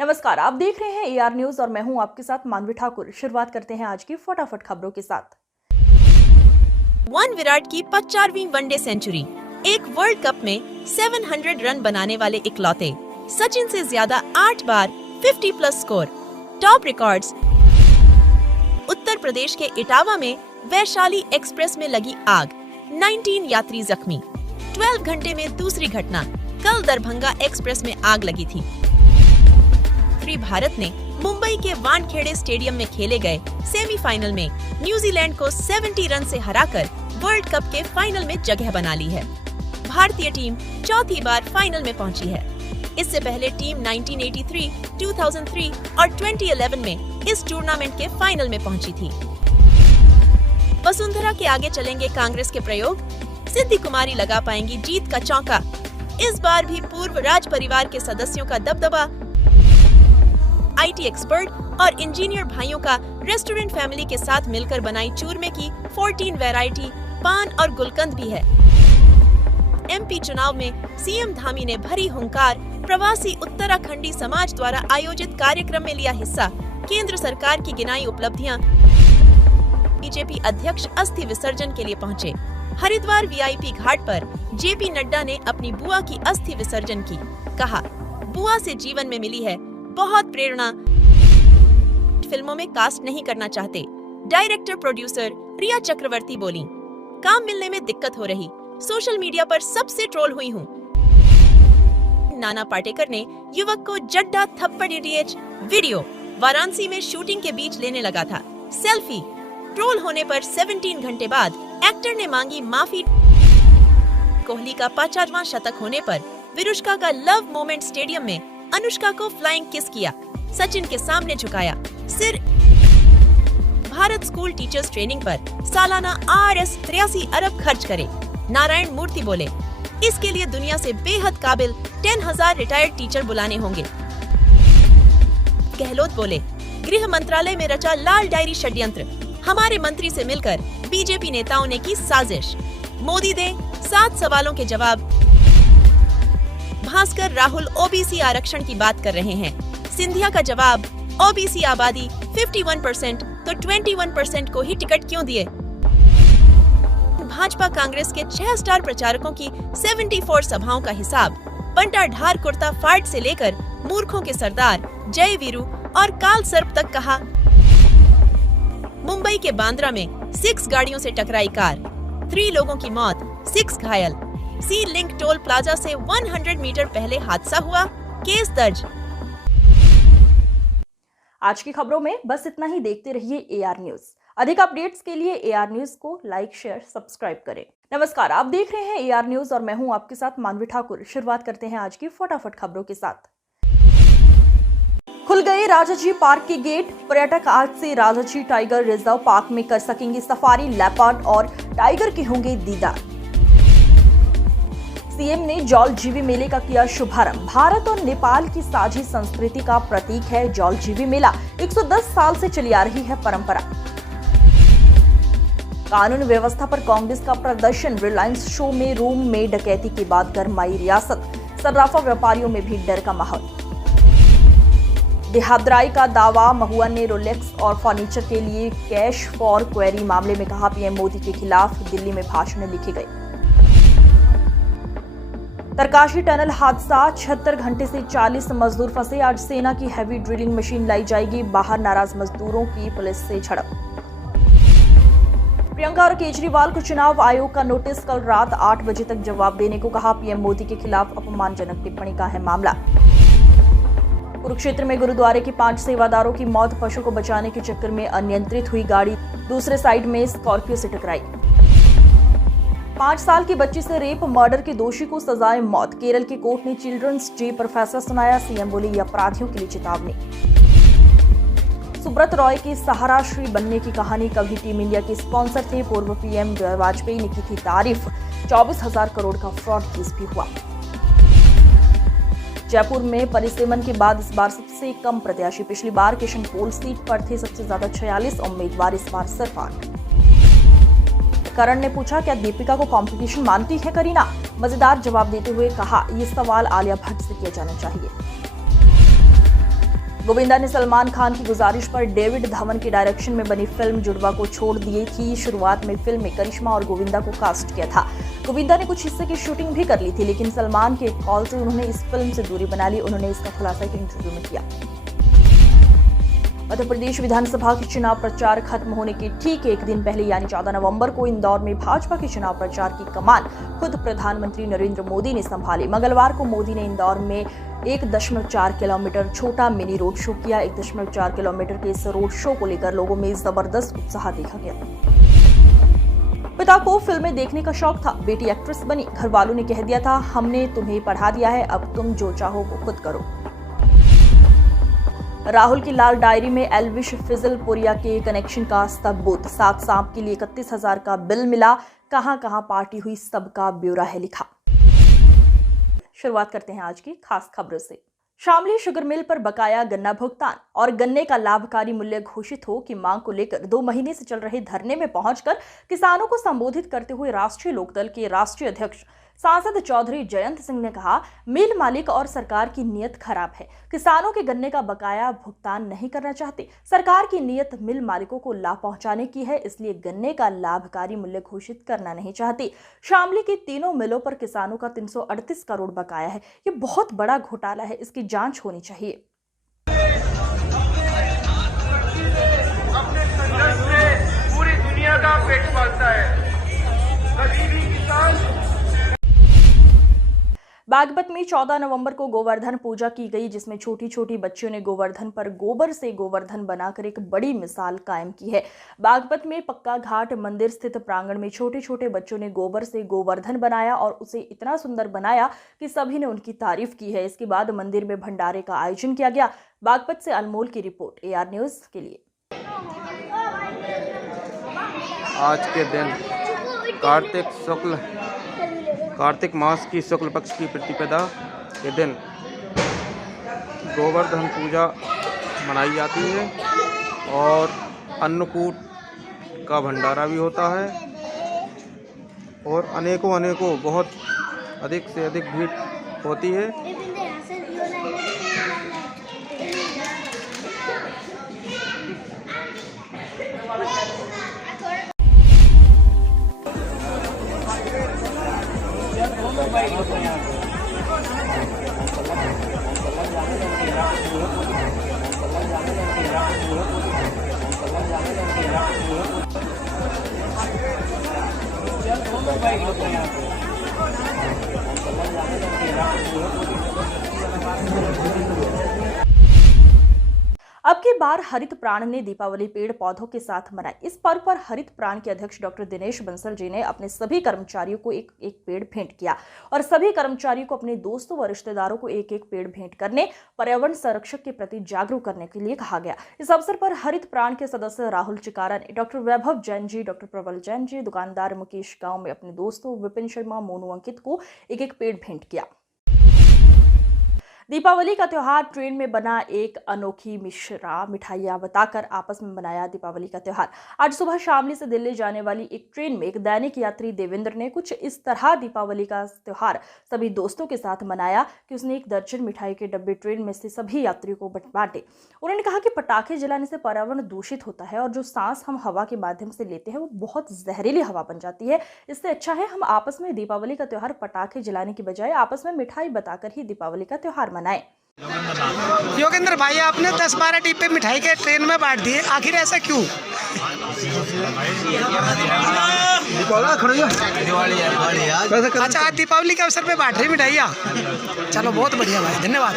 नमस्कार, आप देख रहे हैं AR न्यूज और मैं हूं आपके साथ मानवी ठाकुर। शुरुआत करते हैं आज की फटाफट खबरों के साथ। विराट की 50वीं वनडे सेंचुरी। एक वर्ल्ड कप में 700 रन बनाने वाले इकलौते। सचिन से ज्यादा 8 बार 50 plus score. Top records. Uttar Pradesh के इटावा में वैशाली एक्सप्रेस में लगी आग, 19 यात्री जख्मी। 12 घंटे में दूसरी घटना, कल दरभंगा एक्सप्रेस में आग लगी थी। भारत ने मुंबई के वानखेड़े स्टेडियम में खेले गए सेमीफाइनल में न्यूजीलैंड को 70 रन से हराकर वर्ल्ड कप के फाइनल में जगह बना ली है। भारतीय टीम चौथी बार फाइनल में पहुंची है। इससे पहले टीम 1983, 2003 और 2011 में इस टूर्नामेंट के फाइनल में पहुंची थी। वसुंधरा के आगे चलेंगे कांग्रेस के प्रयोग, सिद्धि कुमारी लगा पाएंगी जीत का चौका। इस बार भी पूर्व राज परिवार के सदस्यों का दबदबा। IT एक्सपर्ट और इंजीनियर भाइयों का रेस्टोरेंट फैमिली के साथ मिलकर बनाई चूरमे की 14 वैरायटी पान और गुलकंद भी है। MP चुनाव में CM धामी ने भरी हुंकार। प्रवासी उत्तराखंडी समाज द्वारा आयोजित कार्यक्रम में लिया हिस्सा। केंद्र सरकार की गिनाई उपलब्धियां। BJP अध्यक्ष अस्थि विसर्जन के लिए पहुंचे। हरिद्वार VIP घाट पर JP नड्डा ने अपनी बुआ की अस्थि विसर्जन की। कहा, बुआ से जीवन में मिली है बहुत प्रेरणा। फिल्मों में कास्ट नहीं करना चाहते। डायरेक्टर प्रोड्यूसर रिया चक्रवर्ती बोली, काम मिलने में दिक्कत हो रही, सोशल मीडिया पर सबसे ट्रोल हुई हूँ। नाना पाटेकर ने युवक को जड्डा थप्पड़ इडियट वीडियो वाराणसी में शूटिंग के बीच लेने लगा था। सेल्फी ट्रोल होने पर 17 घंटे बाद एक्टर ने मांगी माफी। कोहली का 50वां शतक होने पर विरुष्का का लव मोमेंट स्टेडियम में अनुष्का को फ्लाइंग किस किया, सचिन के सामने झुकाया सिर। भारत स्कूल टीचर्स ट्रेनिंग पर सालाना RS 83 अरब खर्च करे। नारायण मूर्ति बोले, इसके लिए दुनिया से बेहद काबिल 10,000 रिटायर्ड टीचर बुलाने होंगे। गहलोत बोले, गृह मंत्रालय में रचा लाल डायरी षड्यंत्र, हमारे मंत्री से मिलकर BJP नेताओं ने की साजिश। मोदी दे 7 सवालों के जवाब। भास्कर राहुल OBC आरक्षण की बात कर रहे हैं। सिंधिया का जवाब, OBC आबादी 51% तो 21% को ही टिकट क्यों दिए। भाजपा कांग्रेस के 6 स्टार प्रचारकों की 74 सभाओं का हिसाब। बंटा ढार कुर्ता फाड़ से लेकर मूर्खों के सरदार जय वीरू और काल सर्प तक कहा। मुंबई के बांद्रा में 6 गाड़ियों से टकराई कार, 3 लोगों की मौत, 6 घायल। सी लिंक टोल प्लाजा से 100 मीटर पहले हादसा हुआ, केस दर्ज। आज की खबरों में बस इतना ही। देखते रहिए AR न्यूज। अधिक अपडेट्स के लिए AR न्यूज को लाइक, शेयर, सब्सक्राइब करें। नमस्कार, आप देख रहे हैं AR न्यूज और मैं हूं आपके साथ मानवी ठाकुर। शुरुआत करते हैं आज की फटाफट खबरों के साथ। खुल गए राजाजी पार्क के गेट। पर्यटक आज से राजाजी टाइगर रिजर्व पार्क में कर सकेंगे सफारी, लेपर्ड और टाइगर के होंगे दीदार। CM ने जौलजीबी मेले का किया शुभारंभ। भारत और नेपाल की साझी संस्कृति का प्रतीक है जौलजीबी मेला। 110 साल से चली आ रही है परंपरा। कानून व्यवस्था पर कांग्रेस का प्रदर्शन। रिलायंस शो में रूम में डकैती के बाद गरमाई रियासत। सर्राफा व्यापारियों में भी डर का माहौल। देहादराई का दावा। महुआ ने रोलेक्स और फर्नीचर के लिए कैश फॉर क्वेरी मामले में कहा, PM मोदी के खिलाफ दिल्ली में भाषण लिखे गए। तरकाशी टनल हादसा। 76 घंटे से 40 मजदूर फंसे। आज सेना की हैवी ड्रिलिंग मशीन लाई जाएगी। बाहर नाराज मजदूरों की पुलिस से झड़प। प्रियंका और केजरीवाल को चुनाव आयोग का नोटिस। कल रात 8 बजे तक जवाब देने को कहा। PM मोदी के खिलाफ अपमानजनक टिप्पणी का है मामला। कुरुक्षेत्र में गुरुद्वारे के 5 सेवादारों की मौत। पशु को बचाने के चक्कर में अनियंत्रित हुई गाड़ी दूसरे साइड में स्कॉर्पियो से टकराई। 5 साल की बच्ची से रेप मर्डर के दोषी को सजाए मौत। केरल की कोर्ट ने चिल्ड्रंस डे पर फैसला सुनाया। CM बोले, ये अपराधियों के लिए चेतावनी। सुब्रत रॉय की सहारा श्री बनने की कहानी। कभी टीम इंडिया के स्पॉन्सर थे। पूर्व PM वाजपेयी ने की थी तारीफ। 24,000 करोड़ का फ्रॉड केस भी हुआ। जयपुर में परिसीमन के बाद इस बार सबसे कम प्रत्याशी। पिछली बार किशन पोल सीट पर थे सबसे ज्यादा 46 उम्मीदवार। इस बार सिर्फ 8। करण ने पूछा, क्या दीपिका को कंपटीशन मानती है करीना? मजेदार जवाब देते हुए कहा, ये सवाल आलिया भट्ट से किया जाना चाहिए। गोविंदा ने सलमान खान की गुजारिश पर डेविड धवन की डायरेक्शन में बनी फिल्म जुड़वा को छोड़ दी थी। शुरुआत में फिल्म में करिश्मा और गोविंदा को कास्ट किया था। गोविंदा ने कुछ हिस्से की शूटिंग भी कर ली थी, लेकिन सलमान के एक कॉल से उन्होंने इस फिल्म से दूरी बना ली। उन्होंने इसका खुलासा एक इंटरव्यू में किया। मध्य प्रदेश विधानसभा के चुनाव प्रचार खत्म होने के ठीक एक दिन पहले यानी 14 नवंबर को इंदौर में भाजपा के चुनाव प्रचार की कमान खुद प्रधानमंत्री नरेंद्र मोदी ने संभाली। मंगलवार को मोदी ने इंदौर में 1.4 किलोमीटर छोटा मिनी रोड शो किया। 1.4 किलोमीटर के इस रोड शो को लेकर लोगों में जबरदस्त उत्साह देखा गया। पिता को फिल्में देखने का शौक था, बेटी एक्ट्रेस बनी। घर वालों ने कह दिया था, हमने तुम्हें पढ़ा दिया है, अब तुम जो चाहो वो खुद करो। राहुल की लाल डायरी में एल्विश फिजलपुरिया के कनेक्शन का सबूत। 7 सांप के लिए 31,000 का बिल मिला। कहां कहां पार्टी हुई, सबका ब्यौरा है लिखा। शुरुआत करते हैं आज की खास खबरों से। शामली शुगर मिल पर बकाया गन्ना भुगतान और गन्ने का लाभकारी मूल्य घोषित हो की मांग को लेकर 2 महीने से चल रहे धरने में पहुंचकर किसानों को संबोधित करते हुए राष्ट्रीय लोकदल के राष्ट्रीय अध्यक्ष सांसद चौधरी जयंत सिंह ने कहा, मिल मालिक और सरकार की नीयत खराब है। किसानों के गन्ने का बकाया भुगतान नहीं करना चाहते। सरकार की नीयत मिल मालिकों को लाभ पहुंचाने की है, इसलिए गन्ने का लाभकारी मूल्य घोषित करना नहीं चाहती। शामली की तीनों मिलों पर किसानों का 338 करोड़ बकाया है। ये बहुत बड़ा घोटाला है, इसकी जांच होनी चाहिए। अपने संघर्ष से पूरी दुनिया का पेट पालता है। कभी भी किसान। बागपत में 14 नवंबर को गोवर्धन पूजा की गई, जिसमें छोटी छोटी बच्चियों ने गोवर्धन पर गोबर से गोवर्धन बनाकर एक बड़ी मिसाल कायम की है। बागपत में पक्का घाट मंदिर स्थित प्रांगण में छोटे छोटे बच्चों ने गोबर से गोवर्धन बनाया और उसे इतना सुंदर बनाया कि सभी ने उनकी तारीफ की है। इसके बाद मंदिर में भंडारे का आयोजन किया गया। बागपत से अनमोल की रिपोर्ट AR न्यूज के लिए। आज के दिन कार्तिक मास की शुक्ल पक्ष की प्रतिपदा के दिन गोवर्धन पूजा मनाई जाती है और अन्नकूट का भंडारा भी होता है और अनेकों बहुत अधिक से अधिक भीड़ होती है। अब की बार हरित प्राण ने दीपावली पेड़ पौधों के साथ मनाई। इस पर्व पर हरित प्राण के अध्यक्ष डॉक्टर दिनेश बंसल जी ने अपने सभी कर्मचारियों को एक पेड़ भेंट किया और सभी कर्मचारियों को अपने दोस्तों व रिश्तेदारों को एक पेड़ भेंट करने, पर्यावरण संरक्षक के प्रति जागरूक करने के लिए कहा गया। इस अवसर पर हरित प्राण के सदस्य राहुल चिकारा ने डॉक्टर वैभव जैन जी, डॉक्टर प्रबल जैन जी, दुकानदार मुकेश गांव में अपने दोस्तों विपिन शर्मा, मोनू अंकित को एक पेड़ भेंट किया। दीपावली का त्योहार ट्रेन में बना एक अनोखी मिठाइयां बताकर आपस में मनाया दीपावली का त्योहार। आज सुबह शामली से दिल्ली जाने वाली एक ट्रेन में एक दैनिक यात्री देवेंद्र ने कुछ इस तरह दीपावली का त्योहार सभी दोस्तों के साथ मनाया कि उसने 1 दर्जन मिठाई के डब्बे ट्रेन में से सभी यात्रियों को बांटे। उन्होंने कहा कि पटाखे जलाने से पर्यावरण दूषित होता है और जो सांस हम हवा के माध्यम से लेते हैं वो बहुत जहरीली हवा बन जाती है। इससे अच्छा है हम आपस में दीपावली का त्योहार पटाखे जलाने की बजाय आपस में मिठाई बताकर ही दीपावली का त्योहार मनाएं। योगेंद्र भाई, आपने 10-12 डिब्बे मिठाई के ट्रेन में बांट दिए, आखिर ऐसा क्यों? अच्छा, आज दीपावली के अवसर पे बांट रही मिठाइयाँ। चलो, बहुत बढ़िया भाई, धन्यवाद।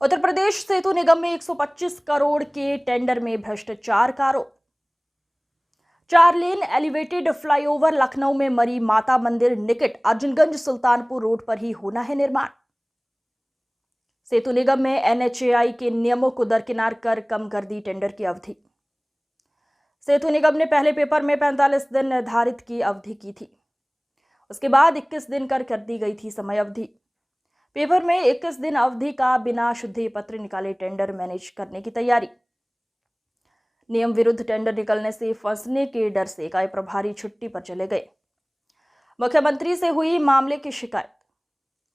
उत्तर प्रदेश सेतु निगम में 125 करोड़ के टेंडर में भ्रष्टाचार का आरोप। 4 लेन एलिवेटेड फ्लाईओवर लखनऊ में मरी माता मंदिर निकट अर्जुनगंज सुल्तानपुर रोड पर ही होना है निर्माण। सेतु निगम में NHAI के नियमों को दरकिनार कर कम कर दी टेंडर की अवधि। सेतु निगम ने पहले पेपर में 45 दिन निर्धारित की अवधि की थी, उसके बाद 21 दिन कर दी गई थी समय अवधि। पेपर में 21 दिन अवधि का बिना शुद्धि पत्र निकाले टेंडर मैनेज करने की तैयारी। नियम विरुद्ध टेंडर निकलने से फंसने के डर से इकाई प्रभारी छुट्टी पर चले गए। मुख्यमंत्री से हुई मामले की शिकायत।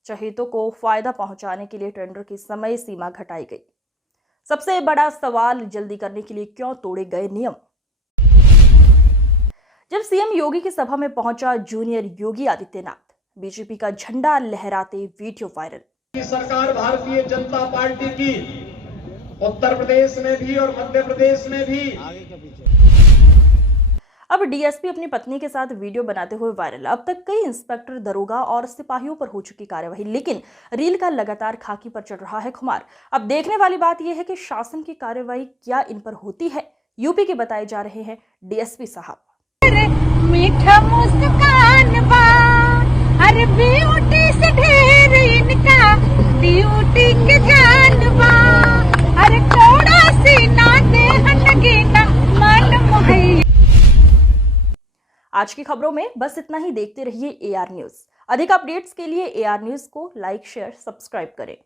चहेतों को फायदा पहुंचाने के लिए टेंडर की समय सीमा घटाई गई। सबसे बड़ा सवाल, जल्दी करने के लिए क्यों तोड़े गए नियम? जब सीएम योगी की सभा में पहुंचा जूनियर योगी आदित्यनाथ, बीजेपी का झंडा लहराते वीडियो वायरल। सरकार भारतीय जनता पार्टी की उत्तर प्रदेश में भी और मध्य प्रदेश में भी। अब डीएसपी अपनी पत्नी के साथ वीडियो बनाते हुए वायरल। अब तक कई इंस्पेक्टर, दरोगा और सिपाहियों पर हो चुकी कार्यवाही, लेकिन रील का लगातार खाकी पर चढ़ रहा है खुमार। अब देखने वाली बात यह है कि शासन की कार्यवाही क्या इन पर होती है। यूपी के बताए जा रहे हैं डीएसपी साहब। मीठा मुस्कान बा, अरे ब्यूटी से ढेर इनका ब्यूटी के जान बा, अरे थोड़ा सीना देहन गिना मन मुहैया। आज की खबरों में बस इतना ही। देखते रहिए AR न्यूज। अधिक अपडेट्स के लिए AR न्यूज को लाइक, शेयर, सब्सक्राइब करें।